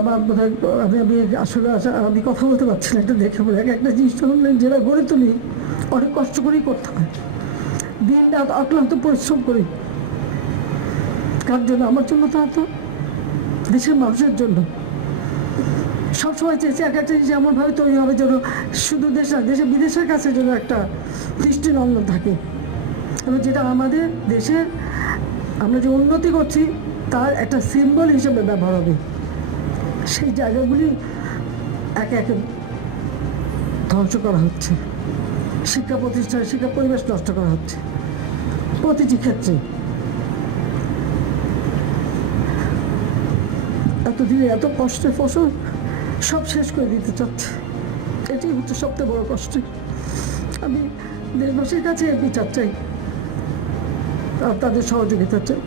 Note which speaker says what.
Speaker 1: আমার আমি আমি আসলে আমি কথা বলতে পারছি না, এটা দেখে বলে এক একটা জিনিস যখন যেটা গড়ে তুলি, অনেক কষ্ট করেই করতে হয়। দিন রাত অক্লান্ত পরিশ্রম করি। কার জন্য? আমার জন্য তা তো দেশের মানুষের জন্য। সবসময় চেয়েছি এক একটা জিনিস এমনভাবে তৈরি হবে যেন শুধু দেশ না, দেশে বিদেশের কাছে যেন একটা দৃষ্টিনন্দন থাকে। এবং যেটা আমাদের দেশের, আমরা যে উন্নতি করছি, তার একটা সিম্বল হিসেবে ব্যবহার হবে। সেই জায়গাগুলি একে একে ধ্বংস করা হচ্ছে। শিক্ষা প্রতিষ্ঠান, শিক্ষা পরিবেশ নষ্ট করা হচ্ছে। প্রতিটি ক্ষেত্রে। এতদিনে এত কষ্টের ফসল সব শেষ করে দিতে চাচ্ছে। এটাই হচ্ছে সবচেয়ে বড় কষ্ট। আমি দেশবাসীর কাছে বিচার চাই। আর তাদের সহযোগিতা চাই।